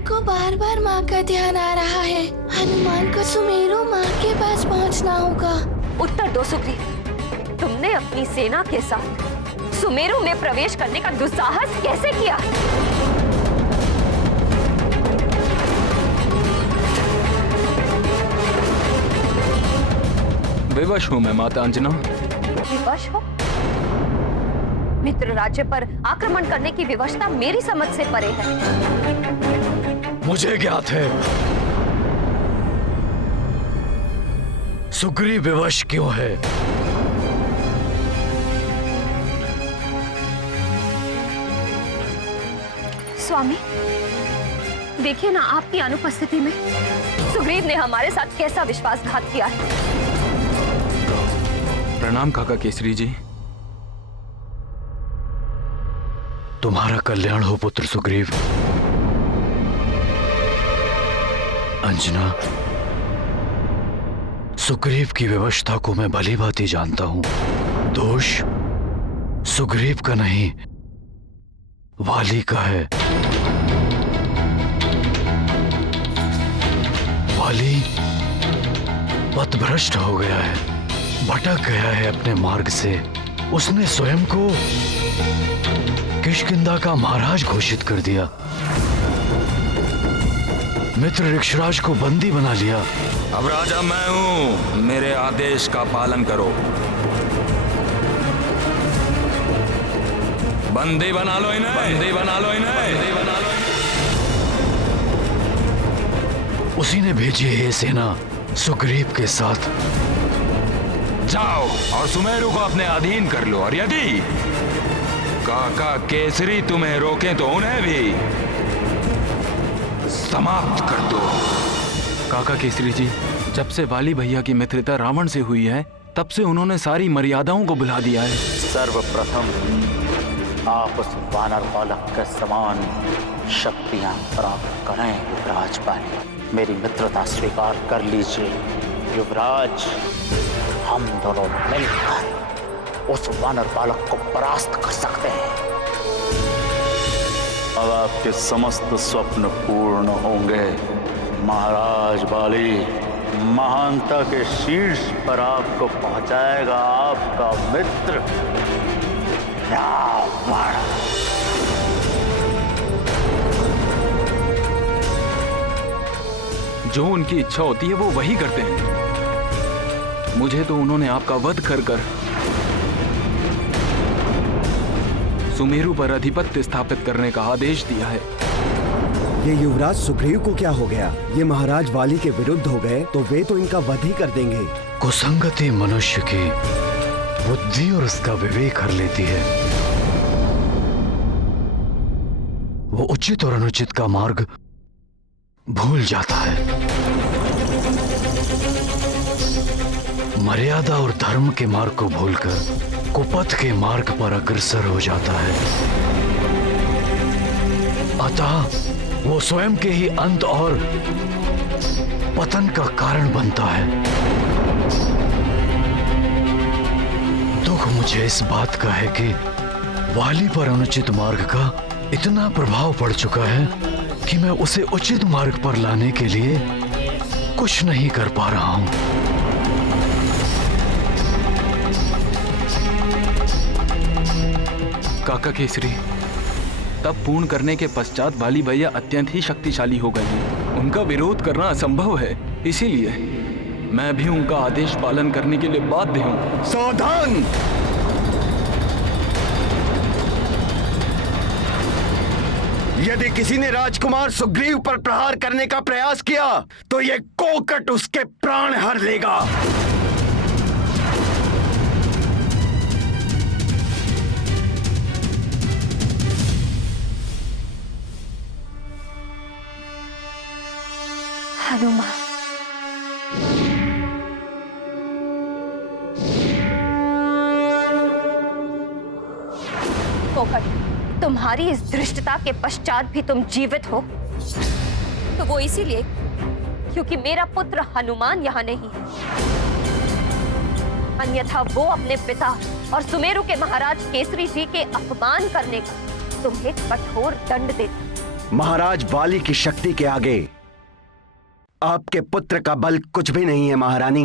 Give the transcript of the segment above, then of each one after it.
को बार बार माँ का ध्यान आ रहा है। हनुमान को सुमेरु माँ के पास पहुँचना होगा। उत्तर दो सुग्रीव, तुमने अपनी सेना के साथ सुमेरु में प्रवेश करने का दुस्साहस कैसे किया? विवश हूँ मैं माता अंजना। विवश हो? मित्र राज्य पर आक्रमण करने की विवशता मेरी समझ से परे है। मुझे ज्ञात है सुग्रीव विवश क्यों है। स्वामी, देखिए ना, आपकी अनुपस्थिति में सुग्रीव ने हमारे साथ कैसा विश्वासघात किया है। प्रणाम काका केसरी जी। तुम्हारा कल्याण हो पुत्र सुग्रीव। अंजना, सुग्रीव की व्यवस्था को मैं भली भांति जानता हूं। दोष सुग्रीव का नहीं, वाली का है। वाली पथभ्रष्ट हो गया है, भटक गया है अपने मार्ग से। उसने स्वयं को किष्किंधा का महाराज घोषित कर दिया, मित्र ऋक्षराज को बंदी बना लिया। अब राजा मैं हूं, मेरे आदेश का पालन करो। बंदी बना लो इन्हें, बंदी बना लो इन्हें, बंदी बना लो। उसी ने भेजी है ये सेना सुग्रीव के साथ। जाओ और सुमेरु को अपने अधीन कर लो, और यदि काका केसरी तुम्हें रोके तो उन्हें भी समाप्त कर दो। काका केसरी जी, जब से वाली भैया की मित्रता रावण से हुई है, तब से उन्होंने सारी मर्यादाओं को भुला दिया है। सर्वप्रथम आप उस वानर बालक के समान शक्तियां प्राप्त करें युवराज पानी। मेरी मित्रता स्वीकार कर लीजिए युवराज। हम दोनों मिलकर उस वानर बालक को परास्त कर सकते हैं। अब आपके समस्त स्वप्न पूर्ण होंगे महाराज बाली। महानता के शीर्ष पर आपको पहुंचाएगा आपका मित्र रावण। जो उनकी इच्छा होती है वो वही करते हैं। मुझे तो उन्होंने आपका वध कर कर सुमेरु पर आधिपत्य स्थापित करने का आदेश दिया है। ये युवराज सुग्रीव को क्या हो गया? ये महाराज वाली के विरुद्ध हो गए तो वे तो इनका वध ही कर देंगे। कुसंगति मनुष्य की बुद्धि और उसका विवेक हर लेती है। वो उचित और अनुचित का मार्ग भूल जाता है। मर्यादा और धर्म के मार्ग को भूलकर कुपथ के मार्ग पर अग्रसर हो जाता है। अतः वो स्वयं के ही अंत और पतन का कारण बनता है। दुख मुझे इस बात का है कि वाली पर अनुचित मार्ग का इतना प्रभाव पड़ चुका है कि मैं उसे उचित मार्ग पर लाने के लिए कुछ नहीं कर पा रहा हूं। काका केसरी, तब पूर्ण करने के पश्चात वाली भैया अत्यंत ही शक्तिशाली हो गए हैं। उनका विरोध करना असंभव है, इसीलिए मैं भी उनका आदेश पालन करने के लिए बाध्य हूं। सावधान! यदि किसी ने राजकुमार सुग्रीव पर प्रहार करने का प्रयास किया तो ये कोकट उसके प्राण हर लेगा। हनुमान, कोकट, तुम्हारी इस धृष्टता के पश्चात भी तुम जीवित हो तो वो इसीलिए क्योंकि मेरा पुत्र हनुमान यहाँ नहीं है। अन्यथा वो अपने पिता और सुमेरु के महाराज केसरी जी के अपमान करने का तुम्हें कठोर दंड देता। महाराज बाली की शक्ति के आगे आपके पुत्र का बल कुछ भी नहीं है महारानी।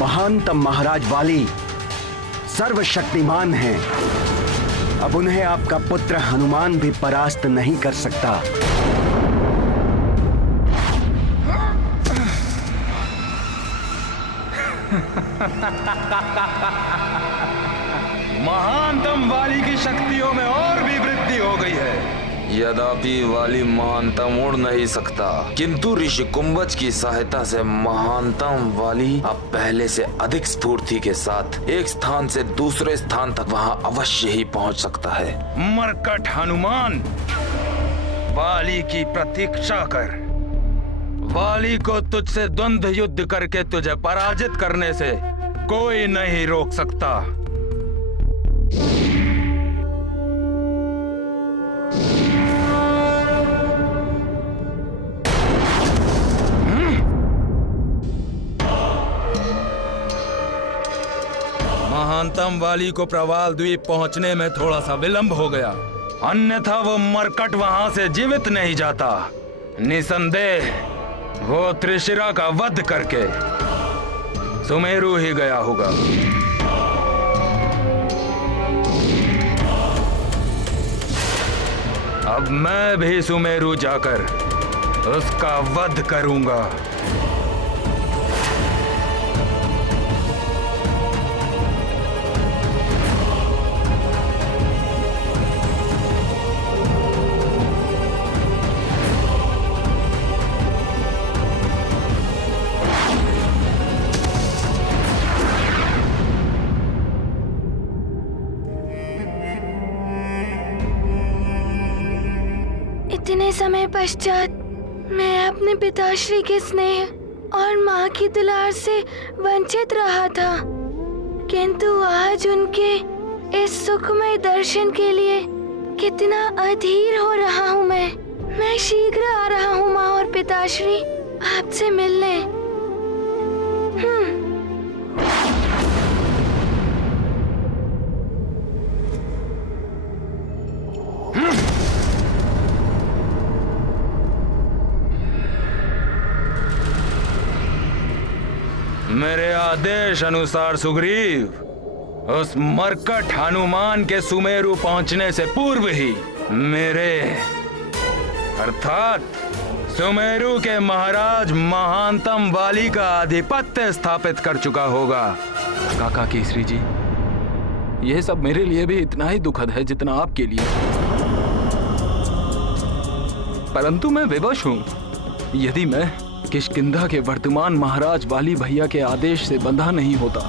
महानतम महाराज बाली सर्वशक्तिमान हैं। अब उन्हें आपका पुत्र हनुमान भी परास्त नहीं कर सकता। महानतम वाली की शक्तियों में और भी वृद्धि हो गई है। यद्यपि वाली महानतम उड़ नहीं सकता, किंतु ऋषि कुंभज की सहायता से महानतम वाली अब पहले से अधिक स्फूर्ति के साथ एक स्थान से दूसरे स्थान तक वहां अवश्य ही पहुंच सकता है। मरकट हनुमान, वाली की प्रतीक्षा कर। वाली को तुझसे द्वंद्व युद्ध करके तुझे पराजित करने से कोई नहीं रोक सकता। महानतम वाली को प्रवाल द्वीप पहुंचने में थोड़ा सा विलंब हो गया, अन्यथा वो मरकट वहां से जीवित नहीं जाता। निसंदेह वो त्रिशिरा का वध करके सुमेरु ही गया होगा। अब मैं भी सुमेरु जाकर उसका वध करूंगा। इतने समय पश्चात मैं अपने पिताश्री के स्नेह और माँ की दुलार से वंचित रहा था, किंतु आज उनके इस सुखमय दर्शन के लिए कितना अधीर हो रहा हूँ मैं शीघ्र आ रहा हूँ माँ और पिताश्री आपसे मिलने। मेरे आदेश अनुसार सुग्रीव, उस मरकट हनुमान के सुमेरु पहुंचने से पूर्व ही मेरे अर्थात सुमेरु के महाराज महानतम वाली का आधिपत्य स्थापित कर चुका होगा। काका केसरी जी, यह सब मेरे लिए भी इतना ही दुखद है जितना आपके लिए, परंतु मैं विवश हूं। यदि मैं किष्किंधा के वर्तमान महाराज वाली भैया के आदेश से बंधा नहीं होता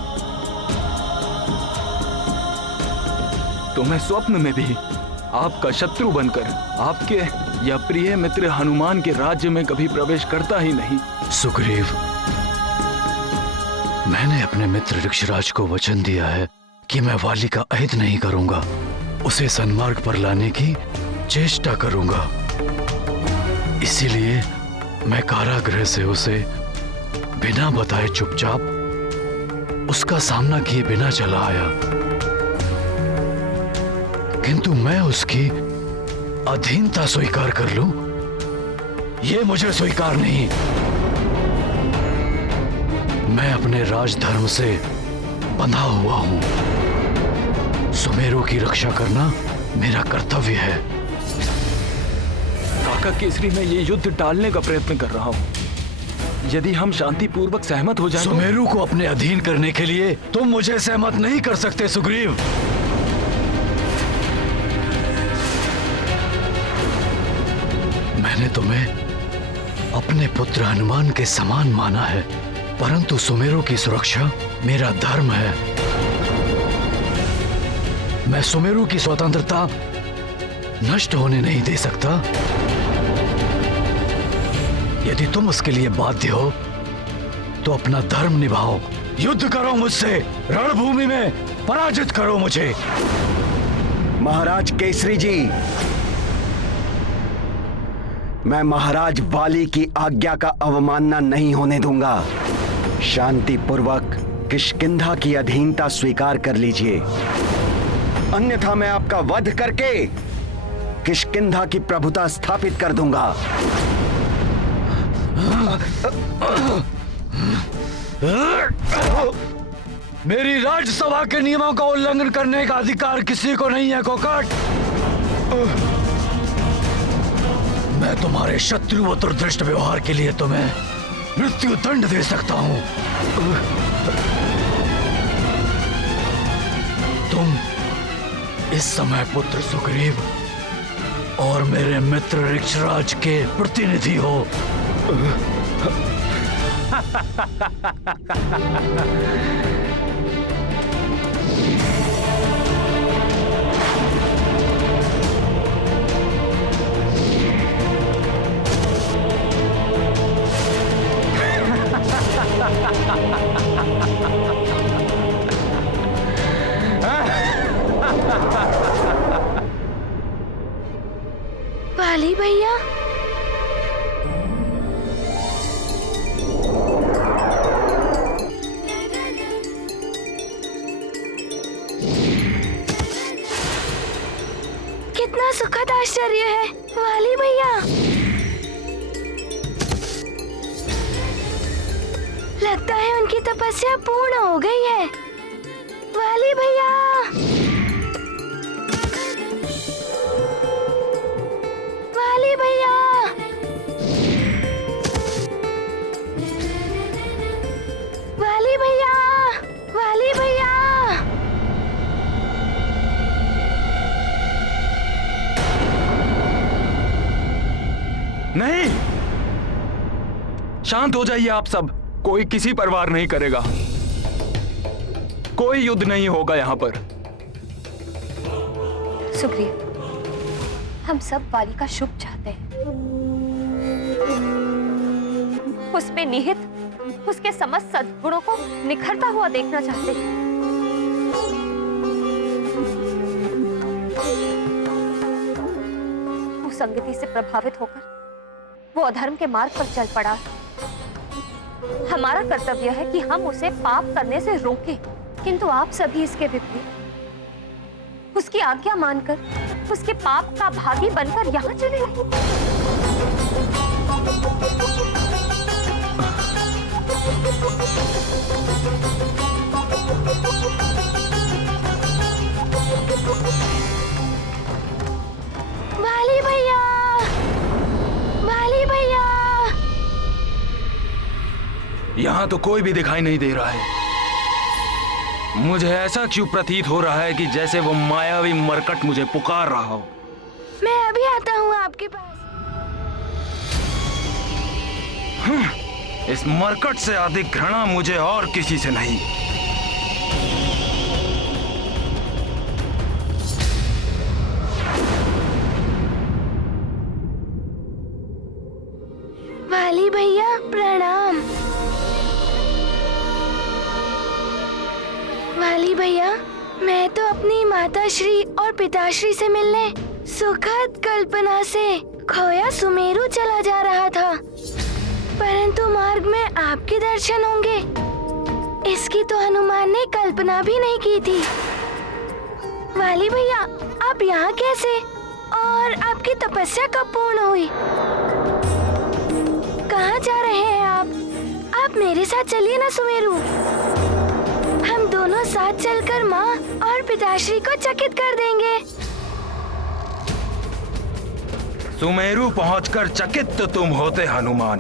तो मैं स्वप्न में भी आपका शत्रु बनकर आपके या प्रिय मित्र हनुमान के राज्य में कभी प्रवेश करता ही नहीं। सुग्रीव, मैंने अपने मित्र ऋक्षराज को वचन दिया है कि मैं वाली का अहित नहीं करूंगा, उसे सन्मार्ग पर लाने की चेष्टा करूंगा। इसीलिए मैं कारागृह से उसे बिना बताए चुपचाप उसका सामना किए बिना चला आया, किंतु मैं उसकी अधीनता स्वीकार कर लूं, यह मुझे स्वीकार नहीं। मैं अपने राजधर्म से बंधा हुआ हूं। सुमेरु की रक्षा करना मेरा कर्तव्य है। काका केसरी, मैं ये युद्ध टालने का प्रयत्न कर रहा हूं। यदि हम शांतिपूर्वक सहमत हो जाएं, सुमेरु को अपने अधीन करने के लिए तुम मुझे सहमत नहीं कर सकते सुग्रीव। मैंने तुम्हें अपने पुत्र हनुमान के समान माना है, परंतु सुमेरु की सुरक्षा मेरा धर्म है। मैं सुमेरु की स्वतंत्रता नष्ट होने नहीं दे सकता। यदि तुम उसके लिए बाध्य हो तो अपना धर्म निभाओ, युद्ध करो मुझसे, रणभूमि में पराजित करो मुझे। महाराज केसरी जी, मैं महाराज बाली की आज्ञा का अवमानना नहीं होने दूंगा। शांतिपूर्वक किष्किंधा की अधीनता स्वीकार कर लीजिए। अन्यथा मैं आपका वध करके किष्किंधा की प्रभुता स्थापित कर दूंगा। मेरी राज्यसभा के नियमों का उल्लंघन करने का अधिकार किसी को नहीं है कोकट। मैं तुम्हारे शत्रु व दुर्दृष्ट व्यवहार के लिए तुम्हें मृत्यु दंड दे सकता हूं। तुम इस समय पुत्र सुग्रीव और मेरे मित्र ऋक्षराज के प्रतिनिधि हो। वाली भैया, कितना सुखद आश्चर्य है। वाली भैया, लगता है उनकी तपस्या पूर्ण हो गई है। वाली भैया, वाली भैया, वाली भैया, वाली भैया। नहीं, शांत हो जाइए आप सब। कोई किसी पर वार नहीं करेगा। कोई युद्ध नहीं होगा यहाँ पर। सुग्रीव, हम सब वाली का शुभ चाहते हैं। उसमें निहित उसके समस्त सद्गुणों को निखरता हुआ देखना चाहते हैं। उस संगति से प्रभावित होकर वो अधर्म के मार्ग पर चल पड़ा। हमारा कर्तव्य है कि हम उसे पाप करने से रोकें, किंतु आप सभी इसके विपरीत उसकी आज्ञा मानकर उसके पाप का भागी बनकर यहाँ चले आए। वाली भैया, वाली भैया। यहाँ तो कोई भी दिखाई नहीं दे रहा है। मुझे ऐसा क्यों प्रतीत हो रहा है कि जैसे वो मायावी मरकट मुझे पुकार रहा हो। मैं अभी आता हूँ आपके पास। इस मरकट से अधिक घृणा मुझे और किसी से नहीं। वाली भैया प्रणाम। वाली भैया, मैं तो अपनी माताश्री और पिताश्री से मिलने सुखद कल्पना से खोया सुमेरु चला जा रहा था, परंतु मार्ग में आपके दर्शन होंगे, इसकी तो हनुमान ने कल्पना भी नहीं की थी। वाली भैया, आप यहाँ कैसे और आपकी तपस्या कब पूर्ण हुई? कहाँ जा रहे हैं आप मेरे साथ चलिए ना सुमेरु। हम दोनों साथ चलकर माँ और पिताश्री को चकित कर देंगे। सुमेरु पहुंचकर चकित तो तुम होते हनुमान,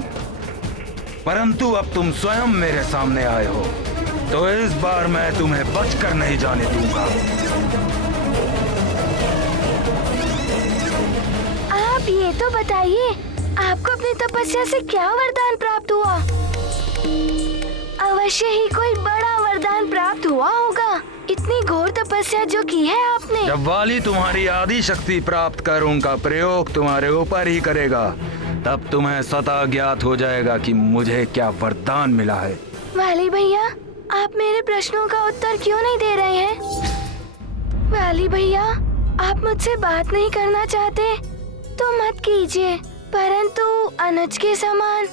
परंतु अब तुम स्वयं मेरे सामने आए हो, तो इस बार मैं तुम्हें बचकर नहीं जाने दूंगा। आप ये तो बताइए, आपको अपनी तपस्या से क्या वरदान प्राप्त हुआ? अवश्य ही कोई बड़ा वरदान प्राप्त हुआ होगा, इतनी घोर तपस्या जो की है आपने। जब वाली तुम्हारी आदि शक्ति प्राप्त कर उनका प्रयोग तुम्हारे ऊपर ही करेगा, तब तुम्हें स्वतः ज्ञात हो जाएगा कि मुझे क्या वरदान मिला है। वाली भैया, आप मेरे प्रश्नों का उत्तर क्यों नहीं दे रहे हैं? वाली भैया, आप मुझसे बात नहीं करना चाहते तो मत कीजिए, परंतु अनुज के समान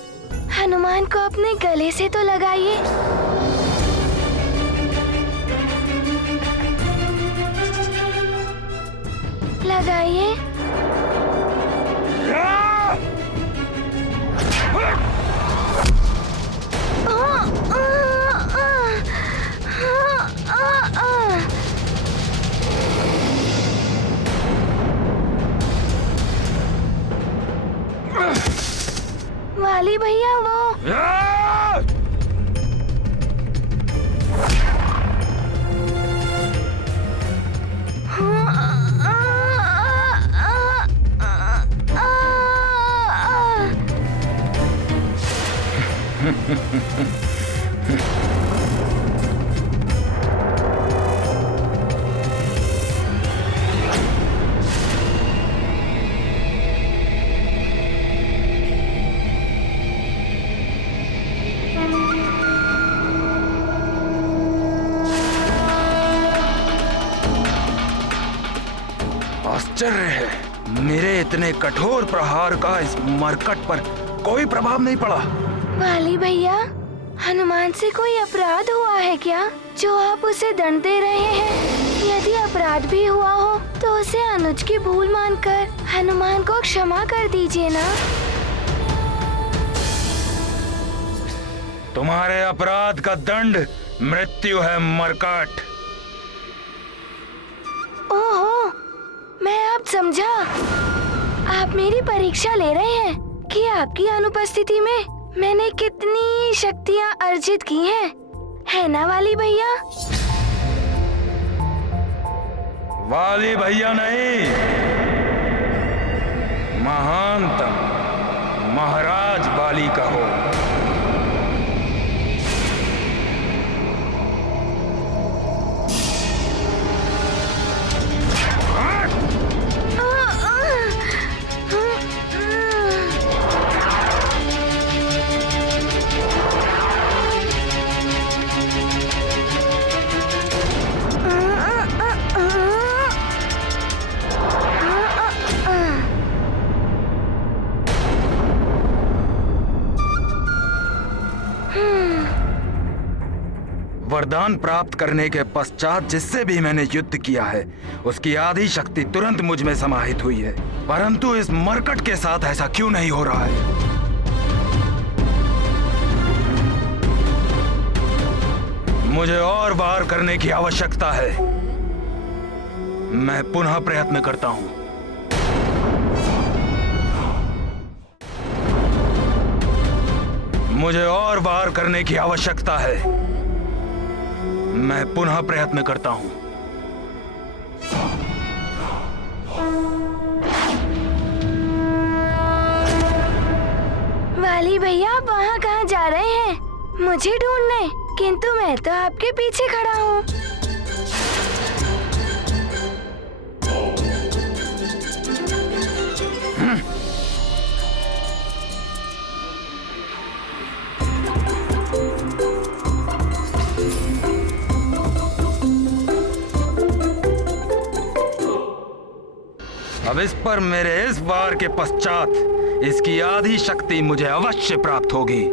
हनुमान को अपने गले से तो लगाइए। लगाइए। वाली भैया वो आश्चर्य है, मेरे इतने कठोर प्रहार का इस मरकट पर कोई प्रभाव नहीं पड़ा। वाली भैया, हनुमान से कोई अपराध हुआ है क्या जो आप उसे दंड दे रहे हैं? यदि अपराध भी हुआ हो तो उसे अनुज की भूल मानकर हनुमान को क्षमा कर दीजिए ना। तुम्हारे अपराध का दंड मृत्यु है मरकट। ओहो, मैं अब समझा। आप मेरी परीक्षा ले रहे हैं कि आपकी अनुपस्थिति में मैंने कितनी शक्तियाँ अर्जित की हैं, है ना वाली भैया? वाली भैया नहीं, महानतम महाराज वाली कहो। वरदान प्राप्त करने के पश्चात जिससे भी मैंने युद्ध किया है उसकी आधी शक्ति तुरंत मुझ में समाहित हुई है, परंतु इस मरकट के साथ ऐसा क्यों नहीं हो रहा है? मुझे और वार करने की आवश्यकता है। मैं पुनः प्रयत्न करता हूं। मुझे और वार करने की आवश्यकता है। मैं पुनः प्रयत्न करता हूं। वाली भैया, आप वहाँ कहाँ जा रहे हैं? मुझे ढूंढने? किंतु मैं तो आपके पीछे खड़ा हूँ। अब इस पर मेरे इस वार के पश्चात इसकी आधी शक्ति मुझे अवश्य प्राप्त होगी।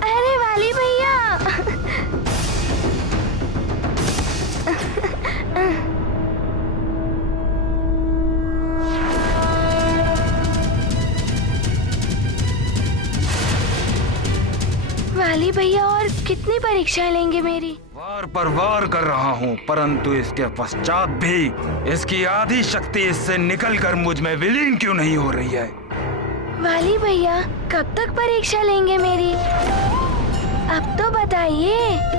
अरे वाली भैया, वाली भैया, और कितनी परीक्षा लेंगे मेरी? वार पर वार कर रहा हूँ, परंतु इसके पश्चात भी इसकी आधी शक्ति इससे निकलकर मुझ में विलीन क्यों नहीं हो रही है? वाली भैया, कब तक परीक्षा लेंगे मेरी? अब तो बताइए।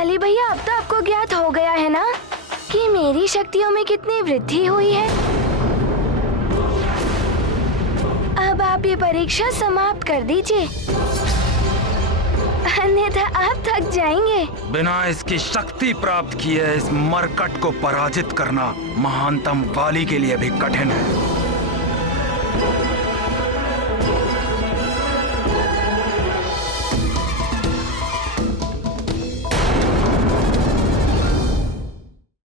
वाली भैया, अब तो आपको ज्ञात हो गया है ना कि मेरी शक्तियों में कितनी वृद्धि हुई है। अब आप ये परीक्षा समाप्त कर दीजिए, अन्यथा आप थक जाएंगे। बिना इसकी शक्ति प्राप्त किए इस मरकट को पराजित करना महानतम वाली के लिए भी कठिन है।